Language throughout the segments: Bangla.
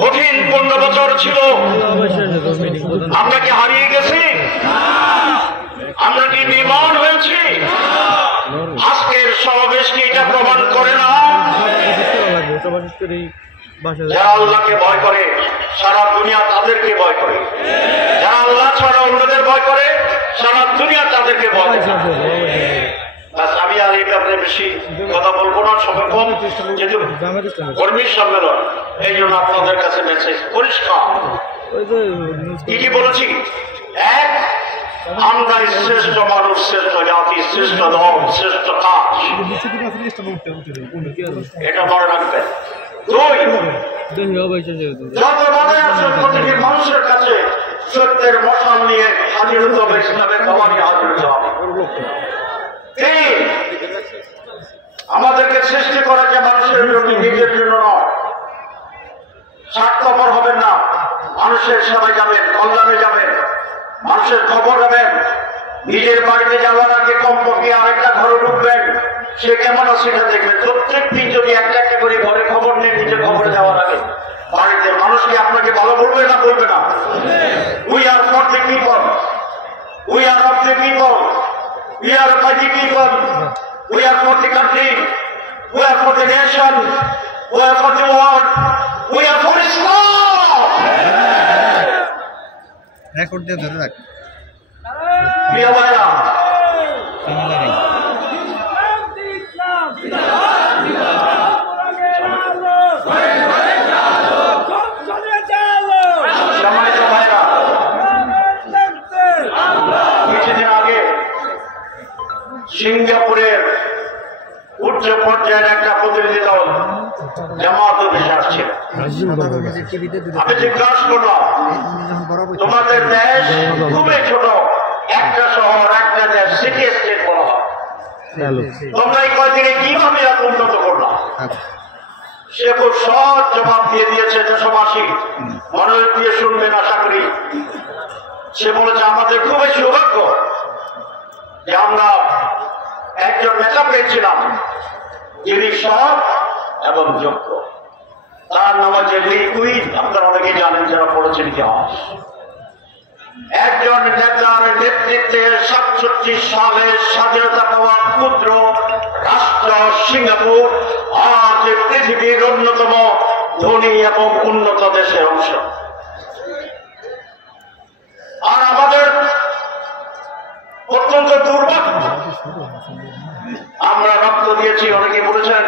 কঠিন 15 বছর ছিল। আমরা কি হারিয়ে গেছি? আমরা কি নির্মাণ হয়েছি? আজকের সমাবেশ কি এটা প্রমাণ করে না? যারা আল্লাহকে ভয় করে সারা দুনিয়া তাদেরকে ভয় করে, যারা আল্লাহ ছাড়া অন্যদের ভয় করে সারা দুনিয়া তাদেরকে ভয় করে। আমি আর এই ব্যাপারে বেশি কথা বলবো না, সময় কম, যেহেতু কর্মী সম্মেলন, এই জন্য আপনাদের কাছে মেসেজ পরিষ্কার। কি কি বলেছি? এক, আমরা শ্রেষ্ঠ মানুষ, শ্রেষ্ঠ জাতি, শ্রেষ্ঠ দল, শ্রেষ্ঠ কাজ, এটা মনে রাখবেন। দুই, যত বাধা আছে প্রতিটি মানুষের কাছে সত্যের মশাল নিয়ে হাজির হতে হবে, ইসলামের খাবার নিয়ে হাজির হতে হবে। তিন, আমাদেরকে সৃষ্টি করা যে মানুষের জন্য, নিজের জন্য নয়। স্বার্থপর হবেন না, মানুষের সেবায় যাবেন, কল্যাণে যাবেন, মানুষের খবর নেবেন। নিজের বাড়িতে যাওয়ার আগে কমপক্ষে আরেকটা ঘরে ঢুকবেন, সে কেমন আছে সেটা দেখবেন। প্রত্যেক দিন যদি একটা একটা করে ঘরে খবর নেন, নিজের খবরে যাওয়ার আগে বাড়িতে, মানুষকে আপনাকে ভালো বলবে না বলবে না? We are for the people, we are of the people, we are by the people, we are for the country, we are for the nation, we are for the world, we are for Islam. Record দিয়ে ধরে রাখ। প্রিয় ভাইরা, সম্মানিত ভাইরা, কিছুদিন আগে সিঙ্গাপুরের উচ্চ পর্যায়ের একটা প্রতিনিধি দল জামাত দেশে আসছিল। আমি জিজ্ঞাসা করলাম, তোমাদের দেশ খুবই ছোট, একটা শহর, একটা দেশ, সিটি স্টেট বলা হয়, তোমরা এই কয়দিনে কিভাবে এত উন্নত করলাম? সে খুব সহজ জবাব দিয়ে দিয়েছে, দেশবাসী মনোযোগ দিয়ে শুনবেন আশা করি। সে বলেছে, আমাদের খুবই সৌভাগ্য যে আমরা একজন নেতা পেয়েছিলাম যিনি সৎ এবং যোগ্য। তার নাম হচ্ছে লি কুইন, আপনারা অনেকে জানেন যারা পড়েছেন ইতিহাস। একজন নেতার নেতৃত্বে 67 সালে স্বাধীনতা পাওয়া ক্ষুদ্র রাষ্ট্র সিঙ্গাপুর আজ পৃথিবীর অন্যতম ধনী এবং উন্নত দেশের অংশ। আর আমাদের অত্যন্ত দুর্ভাগ্য, আমরা রক্ত দিয়েছি, অনেকে বলেছেন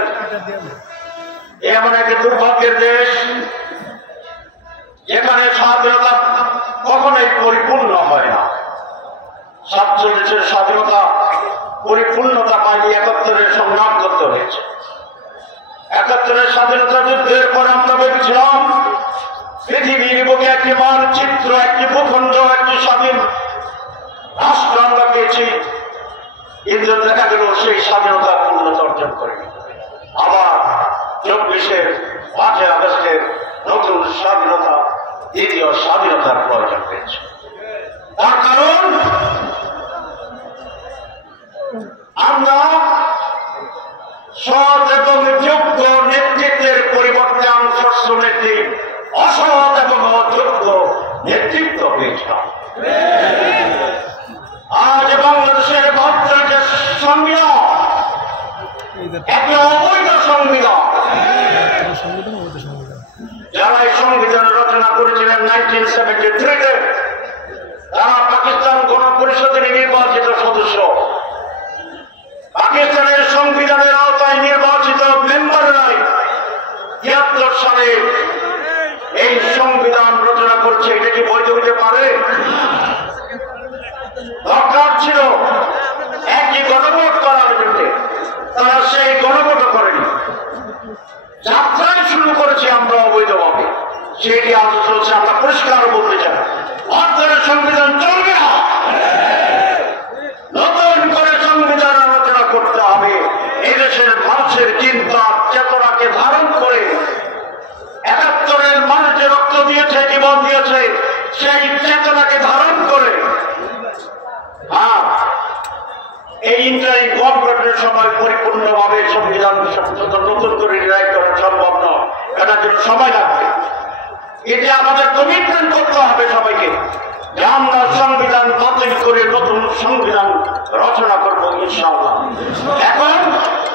এমন একটি দুর্ভাগ্যের দেশ যেখানে স্বাধীনতা কখনোই পরিপূর্ণ হয় না। 47 স্বাধীনতা পরিপূর্ণতা পায়নি, 71 সংগ্রাম করতে হয়েছে। 71 স্বাধীনতা যুদ্ধের পর আমরা ভেবেছিলাম পৃথিবীর বুকে একটি মানচিত্র, একটি ভূখণ্ড, একটি স্বাধীন রাষ্ট্র আমরা পেয়েছি। কিন্তু দেখা গেল সেই স্বাধীনতা পূর্ণতা অর্জন করেনি। আবার 24 5 আগস্টের নতুন স্বাধীনতা, দ্বিতীয় স্বাধীনতার প্রয়োজন পেয়েছে। তার কারণ আমরা সৎ এবং যোগ্য নেতৃত্বের পরিবর্তে আনফরচুনেটলি অসৎ এবং অযোগ্য নেতৃত্ব পেয়েছিলাম। আজ বাংলাদেশের ভদ্র যে সংবিধান, একটি অবৈধ সংবিধান। যারা এই সংবিধান রচনা করেছিলেন 1973-তে, তারা পাকিস্তান গণপরিষদের নির্বাচিত সদস্য। পাকিস্তানের সংবিধানের আওতায় নির্বাচিত মেম্বাররাই 73 সালে এই সংবিধান রচনা করছে। এটা কি বৈধ হতে পারে? দরকার ছিল একটি গণভোট করার জন্য, তারা সেই গণভোট করেনি। যাত্রায় শুরু করেছি আমরা অবৈধভাবে, সেটি আজ চলছে। আমরা পরিষ্কার বলতে চাই, ভারতের সংবিধান চলবে না। নতুন করে সংবিধান আলোচনা করতে হবে। এদেশের মানুষের চিন্তা চেতনাকে ধারণ করে 71-এর মানুষ যে রক্ত দিয়েছে, জীবন দিয়েছে, সেই চেতনাকে ধারণ করে এই ইন্টারিম গভর্নমেন্টের সময় পরিপূর্ণভাবে সংবিধান নতুন করে রিরাইট করা সম্ভব নয়। এটার জন্য সময় লাগবে। এটা আমাদের কমিটমেন্ট করতে হবে সবাইকে যে আমরা সংবিধান বাতিল করে নতুন সংবিধান রচনা করবো ইনশাআল্লাহ। এখন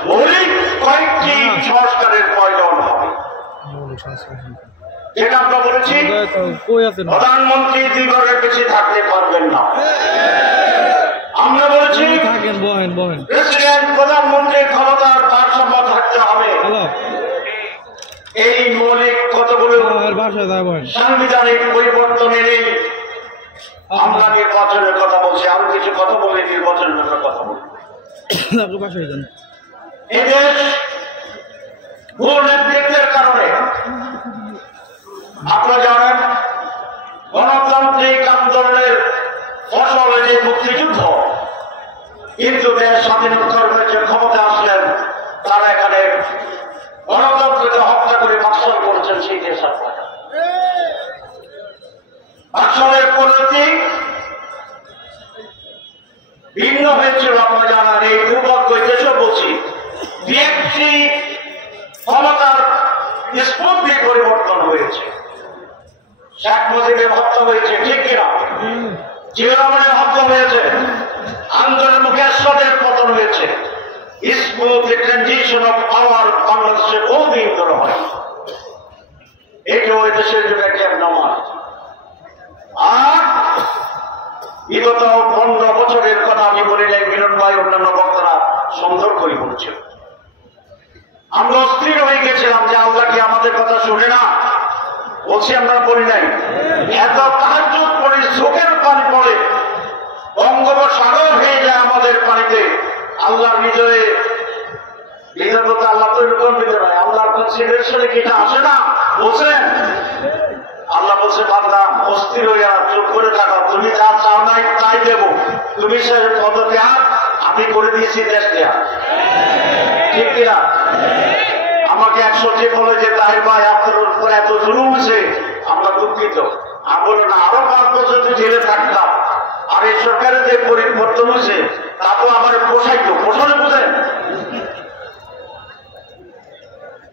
মৌলিক কয়েকটি সংস্কারের প্রয়োজন হবে। যেটা আমরা বলেছি, প্রধানমন্ত্রী 2 ঘরের বেশি থাকতে পারবেন না। আমরা বলেছি প্রেসিডেন্ট প্রধানমন্ত্রীর ক্ষমতার ভারসাম্য থাকতে হবে। এই মৌলিক কতগুলো সাংবিধানিক পরিবর্তনের এই আমরা নির্বাচনের কথা বলছি, আরো কিছু কথা বলে নির্বাচনের কথা বলি। এই দেশ ভুল নেতৃত্বের কারণে আপনারা জানেন গণতান্ত্রিক আন্দোলনের ফসল যে মুক্তিযুদ্ধ, কিন্তু দেশ স্বাধীনোত্তর হয়েছে, ক্ষমতা আসলেন তারা এখানে গণতন্ত্রকে হত্যা করে বাকশাল করেছেন। সেই দেশ আপনারা বাকশালের পরিণতি ভিন্ন হয়েছিল আপনারা জানান। এই দুর্ভাগ্য দেশও বলছি একটি ক্ষমতার স্পন্দে পরিবর্তন হয়েছে। শেখ মুজিবের হত্যা হয়েছে, ঠিক কিনা? জিয়া রহমানের হত্যা হয়েছে, আন্দোলন মুখেশ্বরের পতন হয়েছে। স্মুথ ট্রানজিশন অফ পাওয়ার বাংলাদেশে বহুদিন ধরে হয়। এটা ওই দেশের জন্য একটা নমাজ। আর বিগত 15 বছরের কথা আমি বলি নাই, মিলন ভাই অন্যান্য বক্তারা সুন্দর করে বলছেন। আমরা অস্থির হয়ে গেছিলাম যে আল্লাহ কি আমাদের কথা শুনে না? বলছি আমরা বলি নাই। এত তাহাজ্জুদ পড়ি, চোখের পানি পড়ে, বঙ্গোপসাগর হয়ে যায় আমাদের পানিতে। আল্লাহর বিজয়ে বিজয় বলতে আল্লাহ তো এরকম বিজয় নয়, আল্লাহর কনসিডারেশনে কিটা আসে না। বলছেন আল্লাহ বলছে বান্দা অস্থির হইয়া চুপ করে থাকো, তুমি যা চাও নাই তাই দেবো, তুমি সে কত দেয়া আমি করে দিয়েছি দেশ দেয়া, ঠিক কিনা? আমাকে 100 বলে যে তাই ভাই আপনার উপর এত জুলুম হয়েছে, আমরা দুঃখিত। আমি বলো না, আরো 5 বছর জেলে থাকতাম, আর এই সরকারের যে পরিবর্তন হয়েছে তা তো আমার পোষাইতো। পোষণে বুঝেন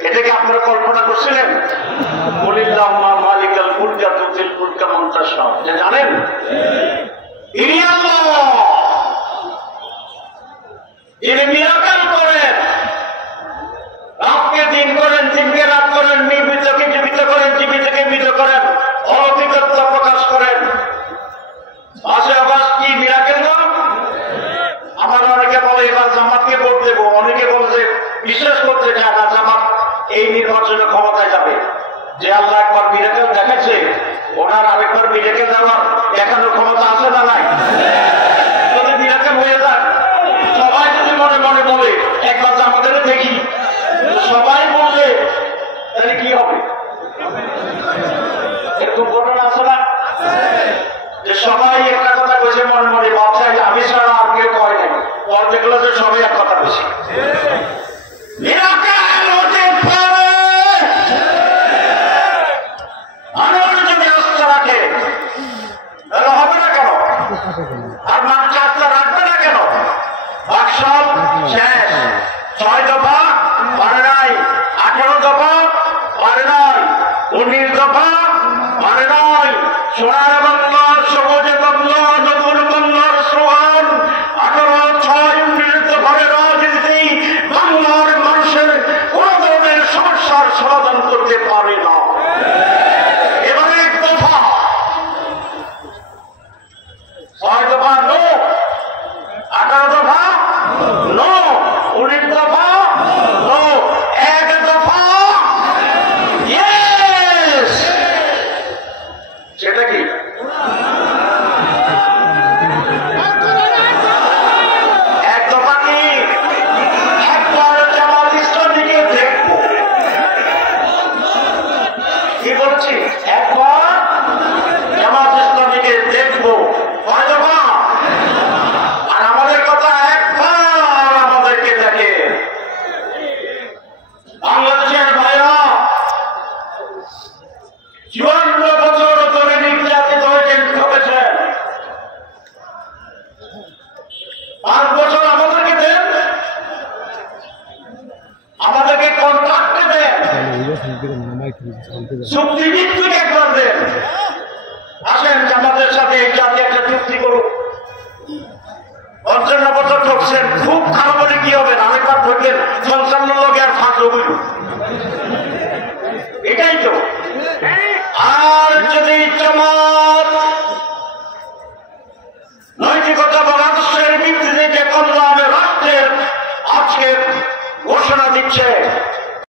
এটাকে আপনারা কল্পনা করছিলেন? মালিকাল মুলকা তুতিল মুলকা মান তাশা, জানেন ইনি আল্লাহ, যিনি মিরাকেল করেন, রাতকে দিন করেন, দিনকে রাত করেন, মৃতকে জীবিত করেন, জীবিতকে মৃত করেন, অলৌকিকত্ব প্রকাশ করেন। 5 আগস্ট কি মিরাকেল না? আমার অনেকে বলে এবার জামাতকে ভোট দেবো, অনেকে বলে যে বিশ্বাস করতে চায় না জামাত এই নির্বাচনে ক্ষমতায় যাবে। যে আল্লাহ একবার মিরাকেল দেখাচ্ছে, ওনার আরেকবার মিরাকেল দেখানোর ক্ষমতা আছে না নাই? যদি মিরাকেল হয়ে যায়, সবাই যদি মনে মনে বলে একবার আমাদের দেখি, সবাই বললে তাহলে কি হবে? এরকম ঘটনা আছে না যে সবাই একটা কথা কইছে মনে মনে, বাচ্চাই আমি ছাড়া আর কেউ কয় নাই, পর দেখলো যে সবাই এক কথা বেশি। হবে না কেন? আর মানুষ আস্থা রাখবে না কেন? বাকশাল শেষ, 6 দফা পারে নাই, 18 দফা পারে নাই, 19 দফা পারে নাই। সোনার বাংলা, সবুজে বাংলা, নতুন বাংলার স্লোগান 18-6-19 দফার রাজনীতি বাংলার মানুষের কোন ধরনের সমস্যার সমাধান করতে পারে না। এবারে 1 দফা, 6 দফা নো, 18 দফা নো, 19 দফা নো, 1 দফা ইয়েস। সেটা কি? এক দফা কি? একবার জামাত ইসলামীকে দেখবো। কি বলছি? একবার জামাত ইসলামীকে দেখবো। কয় দফা? আর আমাদের কথা একবার আমাদেরকে দেখে। বাংলাদেশের ভাইরা 54 বছর ধরে নির্যাতিত হয়েছেন, ঠকেছেন। 5 বছর আমাদেরকে দেন, আমাদেরকে কন্ট্রাক্টে দেন, চুক্তিভিত্তিক একবার করছেন, খুব খারাপ হলে কি হবে? আরেকবার ধরবেন 55 লোকে আর 5 লোক হইল, এটাই তো। আর যদি জামাত নৈতিকতা বা রাষ্ট্রের ভিত্তিতে যে কল্যাণে রাষ্ট্রের আজকে ঘোষণা দিচ্ছে,